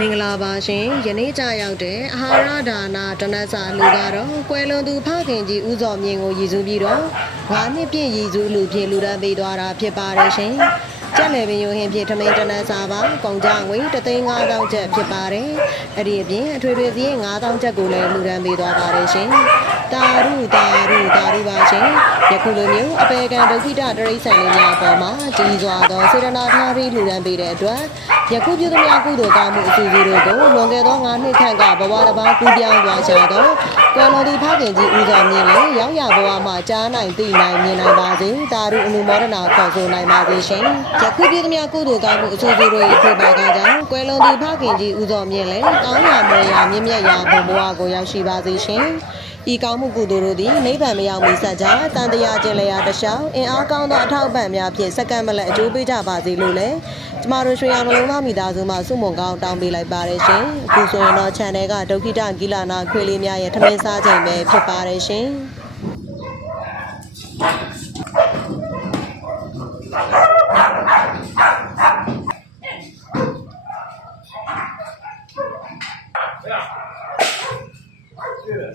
မင်္ဂလာပါရှင်ယနေ့ကြရောက်တဲ့အာဟာရဒါနာတနတ်စာလူကတော့ကွယ်လွန်သူဖခင်ကြီးဦးစောမြင့်ကိုရည်စူးပြီးတော့ငါးနှစ်ပြည့်ရည်စူးလူဖြင့်လူဒန်းပေးသွားတာဖြစ်ပါတယ်ရှင်ကျက်လေပင်ယိုဟင်ဖြင့်ထမင်းတနတ်စာပါကုန်ကြငွေ3,500ကျပ်ဖြစ်ပါတယ်အဲ့ဒီအပြင်အထွေထွေစည်း9,000ကျပ်ကိုလည်းလူဒန်းပေးသွားပါတယ်ရှင်တာရုတာရု တာရုပါရှင်ယခုလိုမျိုးအပေကံဒုက္ခိတတရိษံလေးများအပေါ်မှာကြီးစွာသောစေတနာထားပြီးလူဒန်းပေးတဲ့အတွက်ယခုပြုသမျှကုသိုလ်ကောင်းမှုအစီအစီတို့ကိုလွန်ခဲ့သော9နှစ်ခန့်ကဘဝတစ်ပါးကူးပြောင်းသွားကြသောကွယ်လွန်သူဖခင်ကြီးဦးစောမြင့်လည်းရောက်ရဘဝမှာကြားနိုင်သိနိုင်မြင်နိုင်ပါစေတာရုအနုမောဒနာခေါ်ဆိုနိုင်ပါစေရှင်ယခုပြုသမျှကုသိုလ်ကောင်းမှုအစီအစီတို့၏ဖြစ်ပါကကြောင့်ကွယ်လွန်သူဖခင်ကြီးဦးစောမြင့်လည်းကောင်းရာမွေရာမြင့်မြတ်ရာဘုံဘဝကိုရောက်ရှိပါစေရှင် ဤကောင်းမှုကုသိုလ်တို့သည်နိဗ္ဗာန်မရောက်မီဆက်ကြတန်တရားကျင်လျာတလျှောက်အင်အားကောင်းသောအထောက်အပံ့များဖြင့်စက္ကန့်မလက်အကျိုးပေးကြပါစေလို့လည်းကျမတို့ရွှေရောင်နှလုံးသားမိသားစုမှစုမုံကောင်းတောင်းပေးလိုက်ပါတယ်ရှင်အခုဆိုရင်တော့ channel ကဒုက္ခိတဂီလာနာခွေလေးများရဲ့ထမင်းစားချိန်ပဲဖြစ်ပါတယ်ရှင် Yeah.